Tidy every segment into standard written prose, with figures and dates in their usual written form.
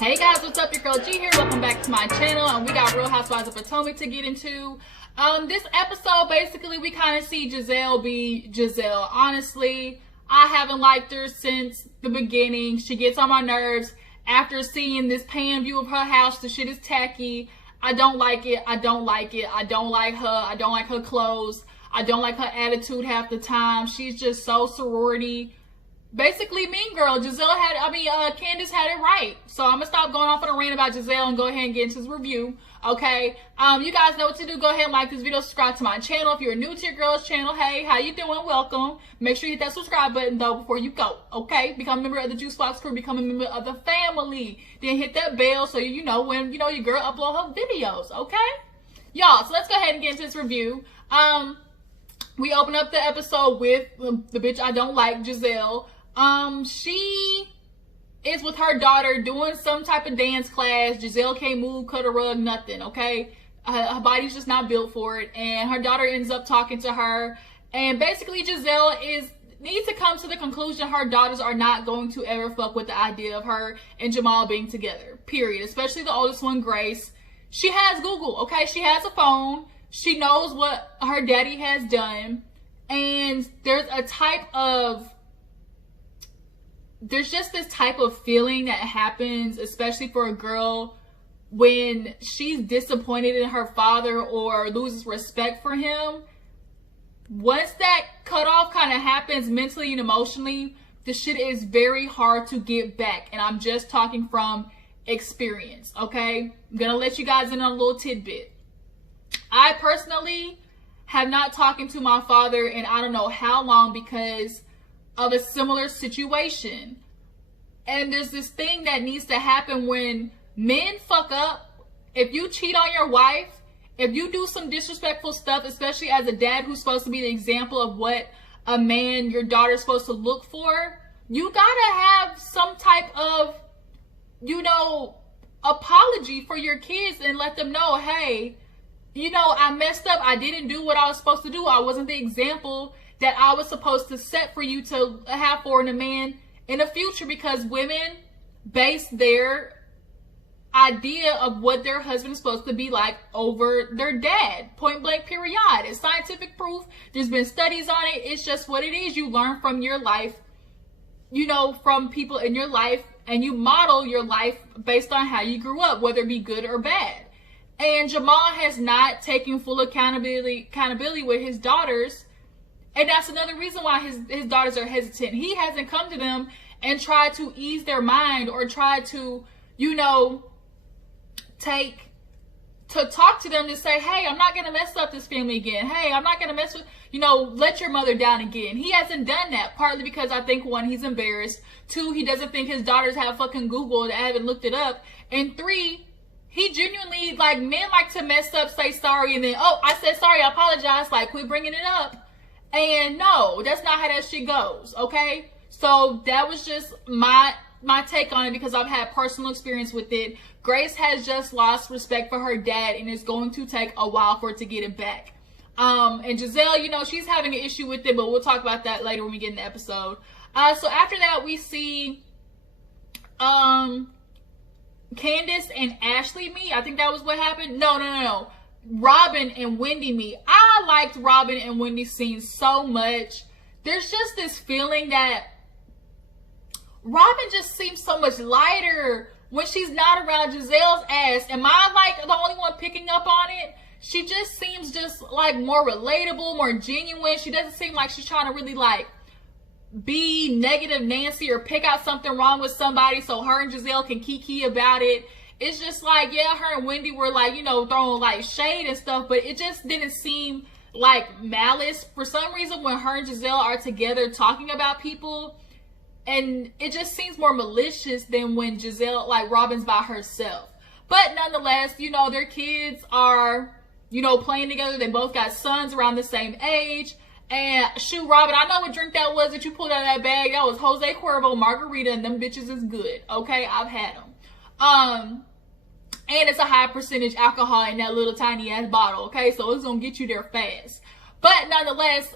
Hey guys, what's up? Your girl G here. Welcome back to my channel, and we got Real Housewives of Potomac to get into. This episode, basically, we kind of see Gizelle be Gizelle. Honestly, I haven't liked her since the beginning. She gets on my nerves. After seeing this pan view of her house, the shit is tacky. I don't like it. I don't like it. I don't like her. I don't like her clothes. I don't like her attitude half the time. She's just so sorority. Basically, mean girl. Candiace had it right. So I'm gonna stop going off on a rant about Gizelle and go ahead and get into this review. Okay. You guys know what to do. Go ahead and like this video, subscribe to my channel. If you're new to your girl's channel, hey, how you doing? Welcome. Make sure you hit that subscribe button though before you go. Okay. Become a member of the Juice Box crew. Become a member of the family. Then hit that bell so you know when your girl upload her videos. Okay. Y'all. So let's go ahead and get into this review. We open up the episode with the bitch I don't like, Gizelle. She is with her daughter doing some type of dance class. Gizelle can't move, cut a rug, nothing, okay? Her body's just not built for it. And her daughter ends up talking to her. And basically Gizelle needs to come to the conclusion her daughters are not going to ever fuck with the idea of her and Jamal being together, period. Especially the oldest one, Grace. She has Google, okay? She has a phone. She knows what her daddy has done. And there's just this type of feeling that happens, especially for a girl, when she's disappointed in her father or loses respect for him. Once that cutoff kind of happens mentally and emotionally, the shit is very hard to get back. And I'm just talking from experience, okay? I'm gonna let you guys in on a little tidbit. I personally have not talked to my father in I don't know how long because of a similar situation. And there's this thing that needs to happen when men fuck up. If you cheat on your wife, if you do some disrespectful stuff, especially as a dad who's supposed to be the example of what a man your daughter's supposed to look for, you gotta have some type of, apology for your kids and let them know, hey, I messed up. I didn't do what I was supposed to do. I wasn't the example that I was supposed to set for you to have for a man in the future, because women base their idea of what their husband is supposed to be like over their dad. Point blank, period. It's scientific proof. There's been studies on it. It's just what it is. You learn from your life, from people in your life, and you model your life based on how you grew up, whether it be good or bad. And Jamal has not taken full accountability with his daughters. And that's another reason why his daughters are hesitant. He hasn't come to them and tried to ease their mind or tried to, talk to them to say, hey, I'm not going to mess up this family again. Hey, I'm not going to mess with, let your mother down again. He hasn't done that, partly because I think, one, he's embarrassed. Two, he doesn't think his daughters have fucking Google and haven't looked it up. And three, he genuinely, men like to mess up, say sorry, and then, oh, I said sorry, I apologize, quit bringing it up. And no, that's not how that shit goes, okay? So that was just my take on it, because I've had personal experience with it. Grace has just lost respect for her dad, and it's going to take a while for it to get it back. And Gizelle, she's having an issue with it, but we'll talk about that later when we get in the episode. So after that, we see Candiace and Ashley meet. I think that was what happened. No. Robin and Wendy meet. I liked Robin and Wendy's scene so much. There's just this feeling that Robin just seems so much lighter when she's not around Gizelle's ass. Am I the only one picking up on it? She just seems more relatable, more genuine. She doesn't seem like she's trying to really be negative Nancy or pick out something wrong with somebody so her and Gizelle can kiki about it. It's just yeah, her and Wendy were throwing shade and stuff, but it just didn't seem like malice. For some reason, when her and Gizelle are together talking about people, and it just seems more malicious than when Gizelle, Robin's by herself. But nonetheless, their kids are, playing together. They both got sons around the same age. And shoot, Robin, I know what drink that was that you pulled out of that bag. That was Jose Cuervo margarita, and them bitches is good. Okay, I've had them. And it's a high percentage alcohol in that little tiny ass bottle. Okay, so it's gonna get you there fast. But nonetheless,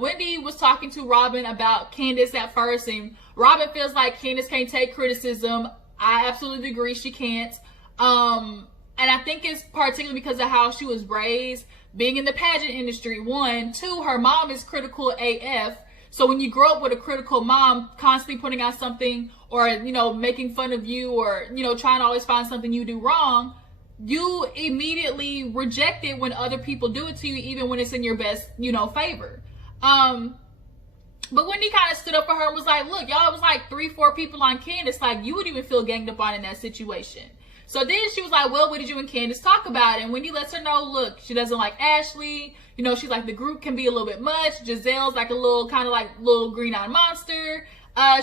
Wendy was talking to Robin about Candiace at first, and Robin feels like Candiace can't take criticism. I absolutely agree she can't. And I think it's particularly because of how she was raised, being in the pageant industry. 1, 2, her mom is critical AF. So when you grow up with a critical mom constantly putting out something, or, you know, making fun of you, or, you know, trying to always find something you do wrong, you immediately reject it when other people do it to you, even when it's in your best, you know, favor. But Wendy kind of stood up for her and was like, look, y'all, it was like 3, 4 people on Candiace. Like, you would even feel ganged up on in that situation. So then she was like, well, what did you and Candiace talk about? And Wendy lets her know, look, she doesn't like Ashley. You know, she's like, the group can be a little bit much. Gizelle's like a little, kind of like little green-eyed monster.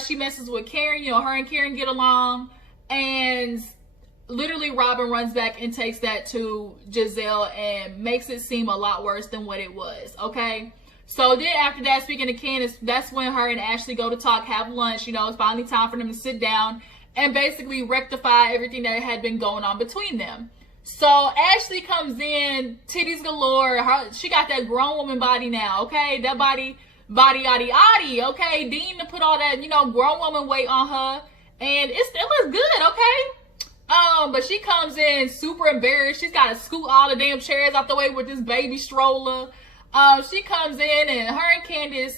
She messes with Karen. You know, her and Karen get along. And literally Robin runs back and takes that to Gizelle and makes it seem a lot worse than what it was, okay? So then after that, speaking to Candiace, that's when her and Ashley go to talk, have lunch. You know, it's finally time for them to sit down and basically rectify everything that had been going on between them. So Ashley comes in, titties galore. She got that grown woman body now, okay? That body yaddy yaddy, okay? Dean to put all that, you know, grown woman weight on her. And it looks good, okay? But she comes in super embarrassed. She's got to scoot all the damn chairs out the way with this baby stroller. She comes in and her and Candiace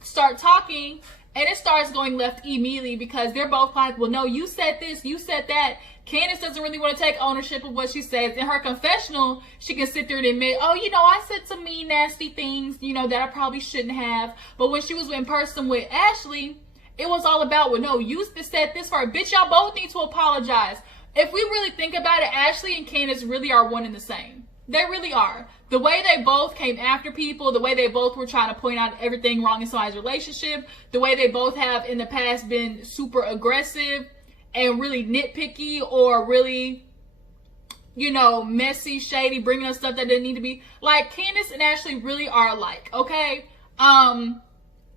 start talking, and it starts going left immediately because they're both like, well, no, you said this, you said that. Candiace doesn't really want to take ownership of what she says. In her confessional, she can sit there and admit, oh, you know, I said some mean, nasty things, you know, that I probably shouldn't have. But when she was in person with Ashley, it was all about, well, no, you said this for her. Bitch, y'all both need to apologize. If we really think about it, Ashley and Candiace really are one and the same. They really are. The way they both came after people, the way they both were trying to point out everything wrong in somebody's relationship, the way they both have in the past been super aggressive and really nitpicky, or really, you know, messy, shady, bringing up stuff that didn't need to be. Like, Candiace and Ashley really are alike, okay? And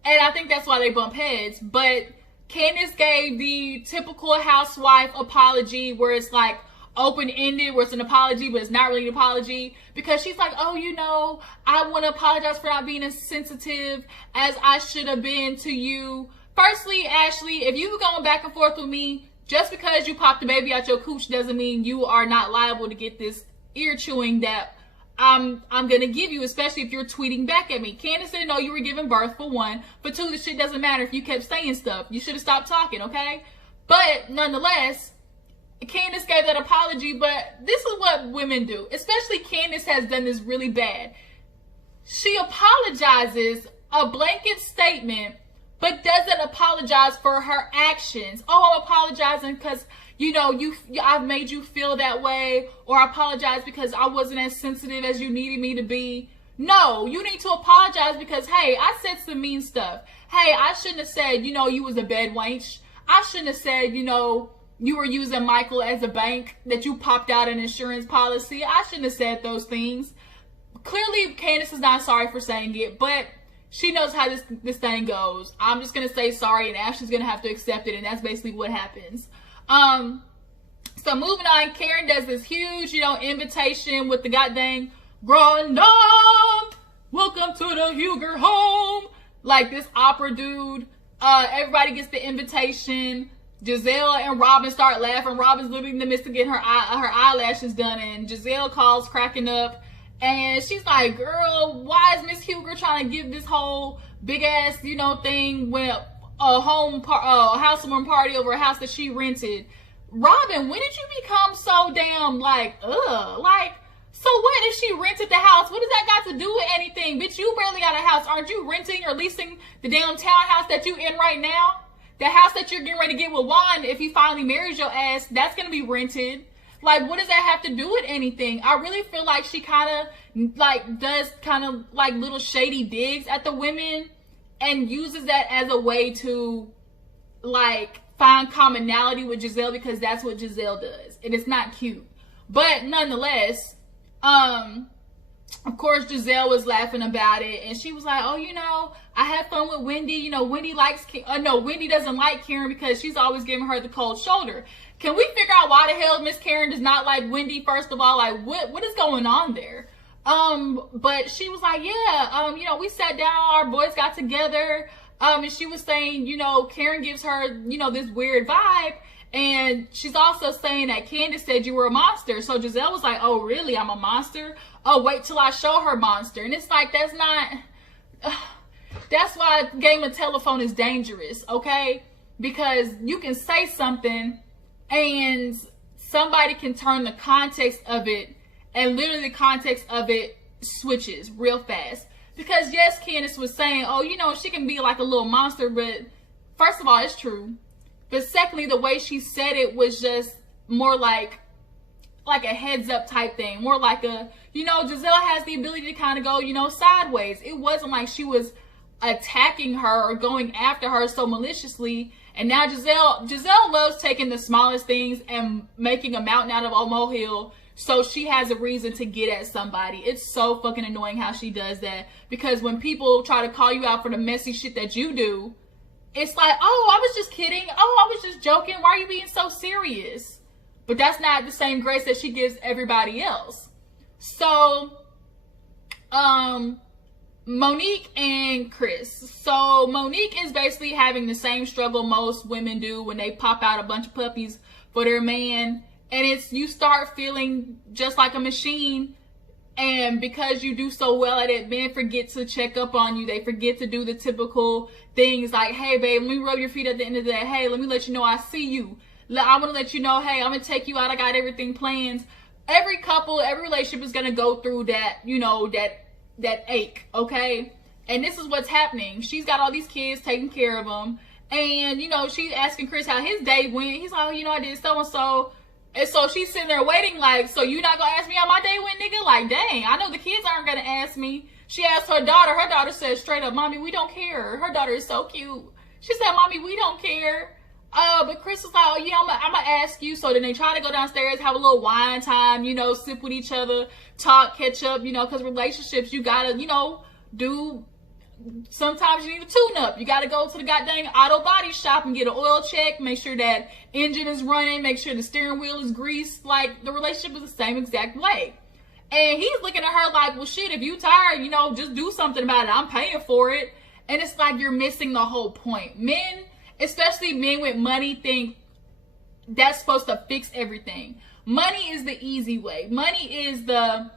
I think that's why they bump heads. But Candiace gave the typical housewife apology where it's like open-ended, where it's an apology, but it's not really an apology, because she's like, oh, you know, I want to apologize for not being as sensitive as I should have been to you. Firstly, Ashley, if you were going back and forth with me, just because you popped the baby out your cooch doesn't mean you are not liable to get this ear chewing that I'm gonna give you, especially if you're tweeting back at me. Candiace didn't know you were giving birth, for 1. For 2, the shit doesn't matter if you kept saying stuff. You should have stopped talking, okay? But nonetheless, Candiace gave that apology. But this is what women do, especially Candiace has done this really bad. She apologizes, a blanket statement, but doesn't apologize for her actions. Oh, I'm apologizing because, you know, I've made you feel that way, or I apologize because I wasn't as sensitive as you needed me to be. No, you need to apologize because, hey, I said some mean stuff. Hey, I shouldn't have said, you know, you was a bed wench. I shouldn't have said, you know, you were using Michael as a bank, that you popped out an insurance policy. I shouldn't have said those things. Clearly, Candiace is not sorry for saying it, but she knows how this thing goes. I'm just going to say sorry, and Ashley's going to have to accept it, and that's basically what happens. So moving on, Karen does this huge, you know, invitation with the goddamn Grandam, welcome to the Huger home. Like this opera dude. Everybody gets the invitation. Gizelle and Robin start laughing. Robin's literally in the midst of getting her eyelashes done, and Gizelle calls cracking up. And she's like, girl, why is Miss Huger trying to give this whole big ass, you know, thing when a housewarming party over a house that she rented? Robin, when did you become so damn like, like, so what if she rented the house? What does that got to do with anything? Bitch, you barely got a house. Aren't you renting or leasing the damn townhouse that you in right now? The house that you're getting ready to get with Juan, if he finally marries your ass, that's going to be rented. Like, what does that have to do with anything? I really feel like she kind of, like, does kind of, like, little shady digs at the women and uses that as a way to, like, find commonality with Gizelle, because that's what Gizelle does. And it's not cute. But, nonetheless, of course, Gizelle was laughing about it. And she was like, oh, you know, I had fun with Wendy. You know, Wendy doesn't like Karen because she's always giving her the cold shoulder. Can we figure out why the hell Miss Karen does not like Wendy, first of all? Like, what is going on there? But she was like, yeah, you know, we sat down, our boys got together, and she was saying, you know, Karen gives her, you know, this weird vibe. And she's also saying that Candiace said you were a monster. So Gizelle was like, oh, really? I'm a monster? Oh, wait till I show her monster. And it's like, that's not... that's why game of telephone is dangerous, okay? Because you can say something and somebody can turn the context of it, and literally the context of it switches real fast. Because yes, Candiace was saying, oh, you know, she can be like a little monster, but first of all, it's true. But secondly, the way she said it was just more like a heads up type thing. More like a, you know, Gizelle has the ability to kind of go, you know, sideways. It wasn't like she was attacking her or going after her so maliciously. And now Gizelle loves taking the smallest things and making a mountain out of a molehill, so she has a reason to get at somebody. It's so fucking annoying how she does that. Because when people try to call you out for the messy shit that you do, it's like, oh, I was just kidding. Oh, I was just joking. Why are you being so serious? But that's not the same grace that she gives everybody else. So, Monique and Chris. So Monique is basically having the same struggle most women do when they pop out a bunch of puppies for their man. And it's, you start feeling just like a machine. And because you do so well at it, men forget to check up on you. They forget to do the typical things like, hey, babe, let me rub your feet at the end of the day. Hey, let me let you know I see you. I want to let you know, hey, I'm going to take you out. I got everything planned. Every couple, every relationship is going to go through that, you know, that ache, okay? And this is what's happening. She's got all these kids, taking care of them. And, you know, she's asking Chris how his day went. He's like, oh, you know, I did so-and-so. And so she's sitting there waiting like, so you not gonna ask me how my day went, nigga? Like, dang, I know the kids aren't gonna ask me. She asked her daughter. Her daughter said straight up, Mommy, we don't care. Her daughter is so cute. She said, Mommy, we don't care. But Chris was like, oh, yeah, I'm gonna ask you. So then they try to go downstairs, have a little wine time, you know, sip with each other, talk, catch up, you know, because relationships, you gotta, you know, do... Sometimes you need a tune-up. You got to go to the goddamn auto body shop and get an oil check. Make sure that engine is running. Make sure the steering wheel is greased. Like, the relationship is the same exact way. And he's looking at her like, well, shit, if you tired, you know, just do something about it. I'm paying for it. And it's like you're missing the whole point. Men, especially men with money, think that's supposed to fix everything. Money is the easy way. Money is the...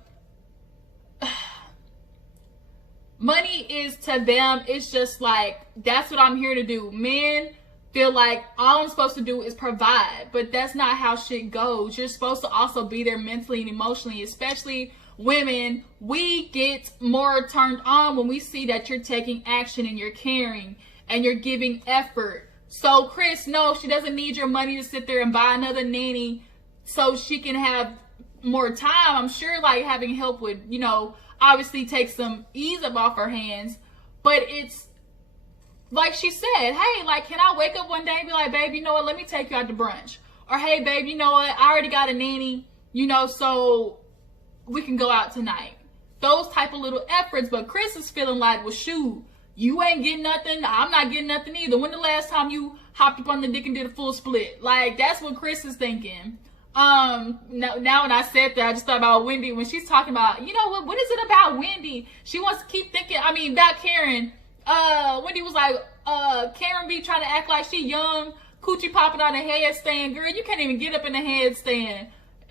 Money is to them, it's just like, that's what I'm here to do. Men feel like all I'm supposed to do is provide, but that's not how shit goes. You're supposed to also be there mentally and emotionally, especially women. We get more turned on when we see that you're taking action and you're caring and you're giving effort. So Chris, no, she doesn't need your money to sit there and buy another nanny so she can have more time. I'm sure like having help with, you know, obviously take some ease up off her hands, but it's like she said, hey, like, can I wake up one day and be like, babe, you know what, let me take you out to brunch? Or hey, babe, you know what, I already got a nanny, you know, so we can go out tonight. Those type of little efforts. But Chris is feeling like, well, shoot, you ain't getting nothing, I'm not getting nothing either. When the last time you hopped up on the dick and did a full split? Like, that's what Chris is thinking. Now when I said that, I just thought about Wendy when she's talking about, you know what is it about Wendy? She wants to keep thinking, I mean, about Karen. Wendy was like, Karen be trying to act like she young, coochie popping on a headstand. Girl, you can't even get up in the headstand.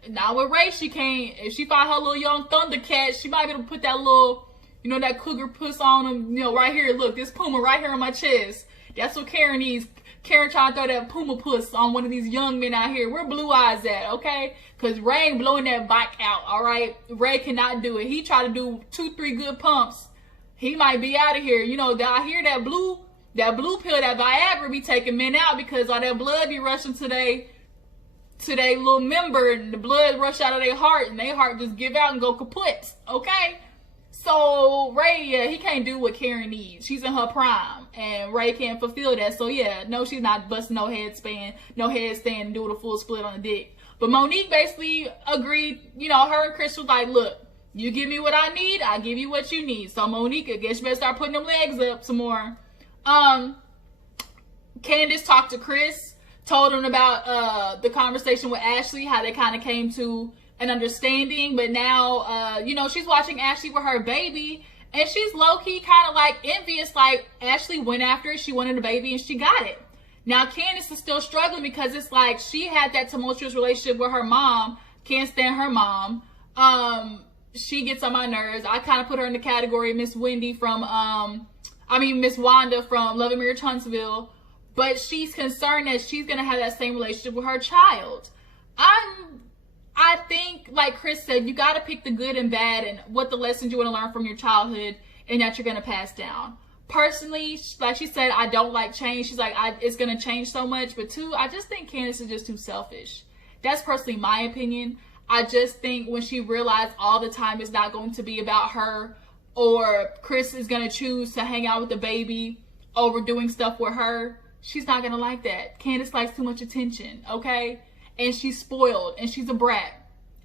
Now with Ray, she can't. If she find her little young Thundercat, she might be able to put that little, you know, that cougar puss on him, you know, right here. Look, this puma right here on my chest. That's what Karen needs. Karen trying to throw that puma puss on one of these young men out here. Where Blue Eyes at, okay? Because Ray ain't blowing that bike out, all right? Ray cannot do it. He tried to do 2-3 good pumps. He might be out of here. You know, I hear that blue pill, that Viagra be taking men out because all that blood be rushing to their little member, and the blood rush out of their heart, and their heart just give out and go kaput, okay? So Ray, yeah, he can't do what Karen needs. She's in her prime, and Ray can't fulfill that. So yeah, no, she's not busting no headstand and doing a full split on the dick. But Monique basically agreed. You know, her and Chris was like, look, you give me what I need, I give you what you need. So Monique, I guess you better start putting them legs up some more. Candiace talked to Chris, told him about the conversation with Ashley, how they kind of came to an understanding. But now, you know, she's watching Ashley with her baby, and she's low-key kind of like envious. Like, Ashley went after it, she wanted a baby, and she got it. Now Candiace is still struggling because it's like she had that tumultuous relationship with her mom. Can't stand her mom. She gets on my nerves. I kind of put her in the category of Miss Wendy from, Miss Wanda from Love and Marriage Huntsville. But she's concerned that she's going to have that same relationship with her child. I think, like Chris said, you got to pick the good and bad and what the lessons you want to learn from your childhood and that you're going to pass down. Personally, like she said, I don't like change. She's like, it's going to change so much. But two, I just think Candiace is just too selfish. That's personally my opinion. I just think when she realized all the time it's not going to be about her, or Chris is going to choose to hang out with the baby over doing stuff with her, she's not going to like that. Candiace likes too much attention, okay? And she's spoiled, and she's a brat.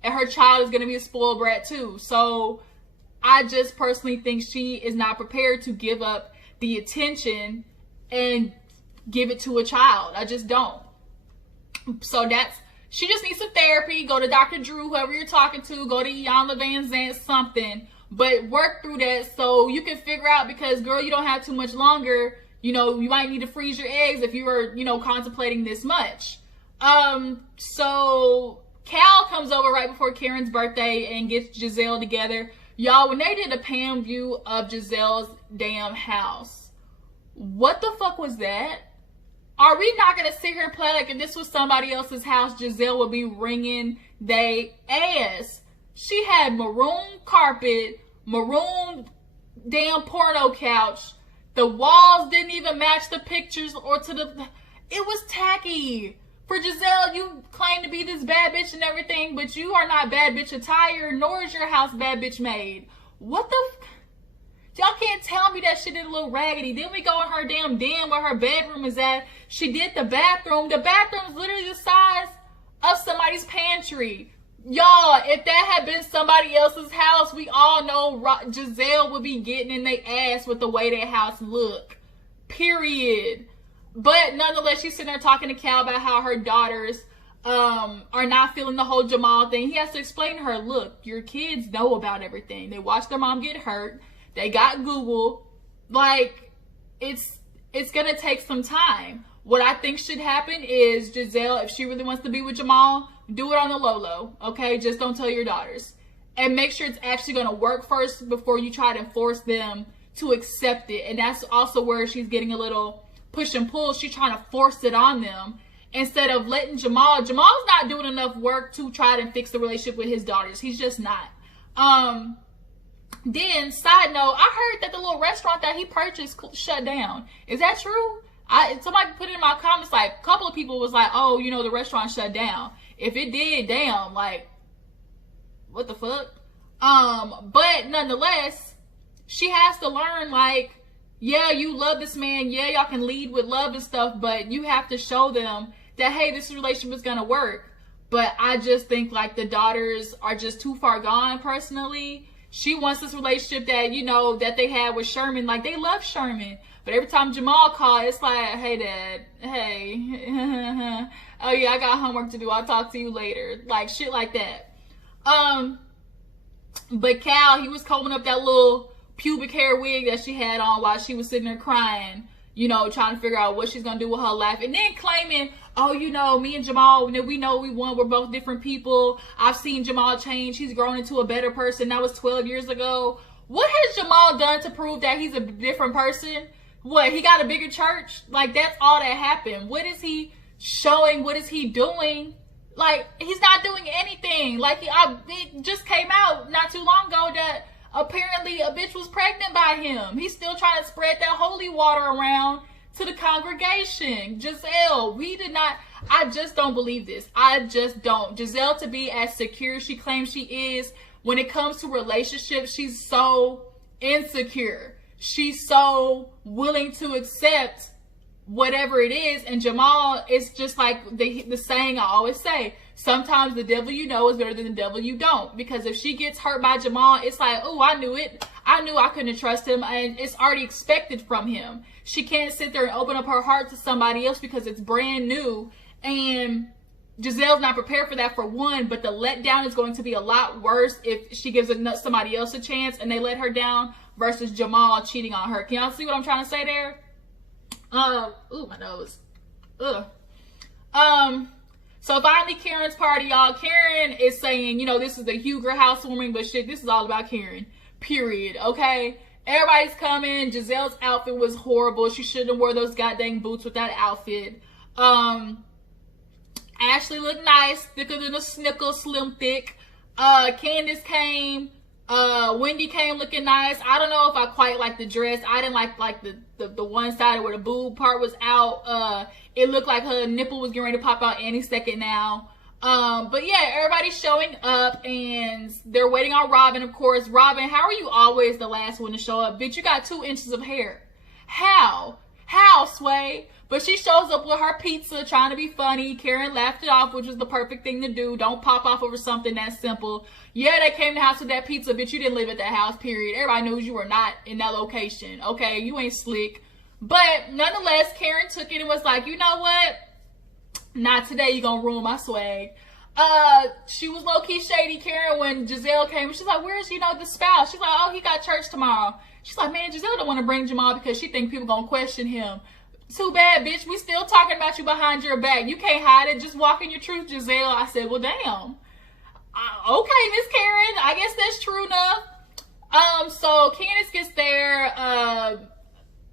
And her child is going to be a spoiled brat too. So I just personally think she is not prepared to give up the attention and give it to a child. I just don't. So she just needs some therapy. Go to Dr. Drew, whoever you're talking to. Go to Iyanla Van Zant, something. But work through that so you can figure out, because, girl, you don't have too much longer. You know, you might need to freeze your eggs if you were, contemplating this much. So Cal comes over right before Karen's birthday and gets Gizelle together. Y'all, when they did a Pam view of Gizelle's damn house, what the fuck was that? Are we not going to sit here and play like if this was somebody else's house, Gizelle would be wringing they ass? She had maroon carpet, maroon damn porno couch. The walls didn't even match the pictures it was tacky. For Gizelle, you claim to be this bad bitch and everything, but you are not bad bitch attire, nor is your house bad bitch made. What the y'all can't tell me that shit is a little raggedy. Then we go in her damn den where her bedroom is at. She did the bathroom. The bathroom is literally the size of somebody's pantry. Y'all, if that had been somebody else's house, we all know Gizelle would be getting in their ass with the way their house look. Period. But nonetheless, she's sitting there talking to Cal about how her daughters are not feeling the whole Jamal thing. He has to explain to her, look, your kids know about everything. They watched their mom get hurt. They got Google. Like, it's going to take some time. What I think should happen is Gizelle, if she really wants to be with Jamal, do it on the low, okay? Just don't tell your daughters. And make sure it's actually going to work first before you try to force them to accept it. And that's also where she's getting a little push and pull. She's trying to force it on them instead of letting Jamal's not doing enough work to try to fix the relationship with his daughters. He's just not. Then, side note, I heard that the little restaurant that he purchased shut down. Is that true? Somebody put it in my comments, like, a couple of people was like, oh, the restaurant shut down. If it did, damn, like, what the fuck? But nonetheless, she has to learn, like, yeah, you love this man. Yeah, y'all can lead with love and stuff, but you have to show them that, hey, this relationship is going to work. But I just think, like, the daughters are just too far gone, personally. She wants this relationship that, that they had with Sherman. Like, they love Sherman. But every time Jamal called, it's like, hey, Dad. Hey. Oh, yeah, I got homework to do. I'll talk to you later. Like, shit like that. But Cal, he was combing up that little pubic hair wig that she had on while she was sitting there crying, trying to figure out what she's going to do with her life. And then claiming, oh, me and Jamal, we know we won. We're both different people. I've seen Jamal change. He's grown into a better person. That was 12 years ago. What has Jamal done to prove that he's a different person? What, he got a bigger church? Like, that's all that happened. What is he showing? What is he doing? Like, he's not doing anything. Like, it just came out not too long ago that apparently a bitch was pregnant by him. He's still trying to spread that holy water around to the congregation. Gizelle, I just don't believe this. I just don't. Gizelle, to be as secure as she claims she is, when it comes to relationships, she's so insecure. She's so willing to accept whatever it is. And Jamal, it's just like the saying I always say, sometimes the devil you know is better than the devil you don't. Because if she gets hurt by Jamal, it's like, oh, I knew it. I knew I couldn't trust him. And it's already expected from him. She can't sit there and open up her heart to somebody else because it's brand new. And Gizelle's not prepared for that, for one. But the letdown is going to be a lot worse if she gives somebody else a chance and they let her down versus Jamal cheating on her. Can y'all see what I'm trying to say there? Ooh, my nose. Ugh. So finally Karen's party, y'all. Karen is saying, you know, this is the Huger housewarming, but shit, this is all about Karen. Period. Okay? Everybody's coming. Gizelle's outfit was horrible. She shouldn't have wore those goddamn boots with that outfit. Ashley looked nice, thicker than a snickle, slim thick. Candiace came. Wendy came looking nice. I don't know if I quite like the dress. I didn't like the one side where the boob part was out. It looked like her nipple was getting ready to pop out any second now. But yeah, everybody's showing up and they're waiting on Robin, of course. Robin, how are you always the last one to show up? Bitch, you got 2 inches of hair. How? How, Sway? But she shows up with her pizza trying to be funny. Karen laughed it off, which was the perfect thing to do. Don't pop off over something that simple. Yeah, they came to the house with that pizza, bitch. You didn't live at that house, period. Everybody knows you were not in that location. Okay, you ain't slick. But nonetheless, Karen took it and was like, you know what? Not today, you gonna ruin my swag. She was low-key shady, Karen, when Gizelle came. She's like, where's, you know, the spouse? She's like, oh, he got church tomorrow. She's like, man, Gizelle don't want to bring Jamal because she think people gonna question him. Too bad, bitch. We still talking about you behind your back. You can't hide it. Just walk in your truth, Gizelle. I said, well, damn. Okay, Miss Karen. I guess that's true enough. So Candiace gets there.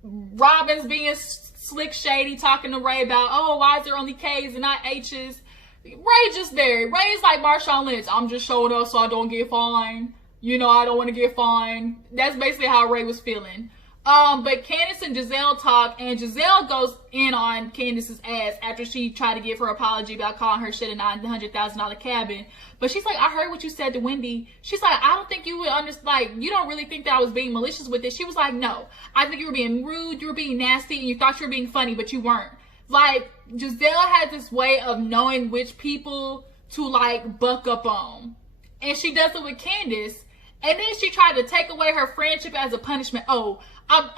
Robin's being slick shady, talking to Ray about, oh, why is there only K's and not H's? Ray just there. Ray's like Marshawn Lynch. I'm just showing up so I don't get fined. You know, I don't want to get fined. That's basically how Ray was feeling. But Candiace and Gizelle talk, and Gizelle goes in on Candiace's ass after she tried to give her apology about calling her shit a $900,000 cabin. But she's like, I heard what you said to Wendy. She's like, I don't think you would understand, like, you don't really think that I was being malicious with it. She was like, no, I think you were being rude, you were being nasty, and you thought you were being funny, but you weren't. Like, Gizelle had this way of knowing which people to, like, buck up on. And she does it with Candiace. And then she tried to take away her friendship as a punishment. Oh,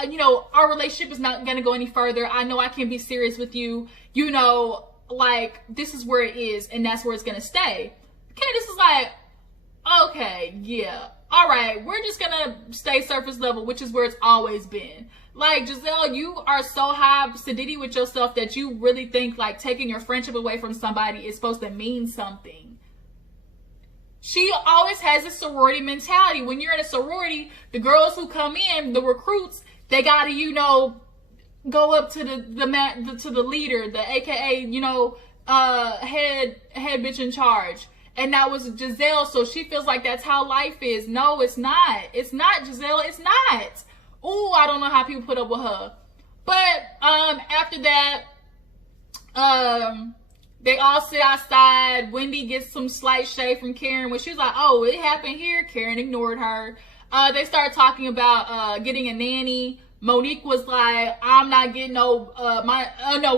you know, our relationship is not going to go any further. I know I can't be serious with you. You know, like, this is where it is, and that's where it's going to stay. Candiace is like, okay, yeah. All right, we're just going to stay surface level, which is where it's always been. Like, Gizelle, you are so high sedity with yourself that you really think, like, taking your friendship away from somebody is supposed to mean something. She always has a sorority mentality. When you're in a sorority, the girls who come in, the recruits, they gotta, you know, go up to the leader, the AKA, you know, head bitch in charge. And that was Gizelle, so she feels like that's how life is. No, it's not. It's not, Gizelle. It's not. Ooh, I don't know how people put up with her. But after that, they all sit outside. Wendy gets some slight shade from Karen when she was like, oh, it happened here. Karen ignored her. They started talking about getting a nanny. Monique was like, I'm not getting no,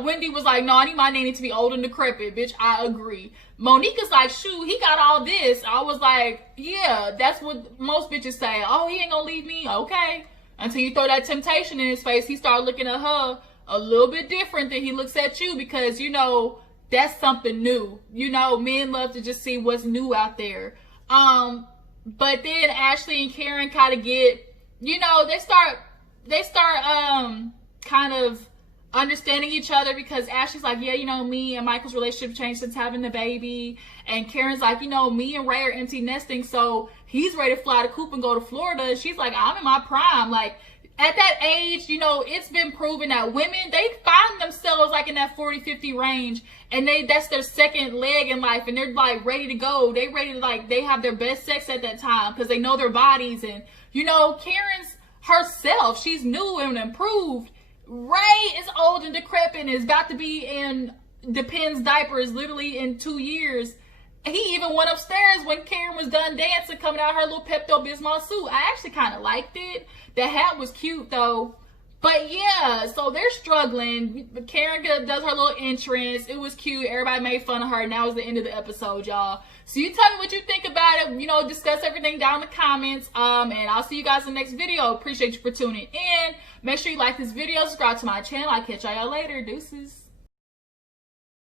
Wendy was like, no, I need my nanny to be old and decrepit. Bitch, I agree. Monique is like, shoot, he got all this. I was like, yeah, that's what most bitches say. Oh, he ain't gonna leave me? Okay. Until you throw that temptation in his face, he started looking at her a little bit different than he looks at you because, you know, that's something new. You know, men love to just see what's new out there. But then Ashley and Karen kind of get, you know, they start kind of understanding each other because Ashley's like, yeah, you know, me and Michael's relationship changed since having the baby. And Karen's like, you know, me and Ray are empty nesting, so he's ready to fly the coop and go to Florida. And she's like, I'm in my prime. Like, at that age, you know, it's been proven that women, they find themselves like in that 40-50 range, and that's their second leg in life, and they're like ready to go. They ready to, like, they have their best sex at that time because they know their bodies. And, you know, Karen's herself, she's new and improved. Ray is old and decrepit and is about to be in Depends diapers literally in 2 years. He even went upstairs when Karen was done dancing, coming out her little Pepto-Bismol suit. I actually kind of liked it. The hat was cute, though. But, yeah, so they're struggling. Karen does her little entrance. It was cute. Everybody made fun of her, and that was the end of the episode, y'all. So you tell me what you think about it. You know, discuss everything down in the comments. And I'll see you guys in the next video. Appreciate you for tuning in. Make sure you like this video. Subscribe to my channel. I'll catch y'all later. Deuces.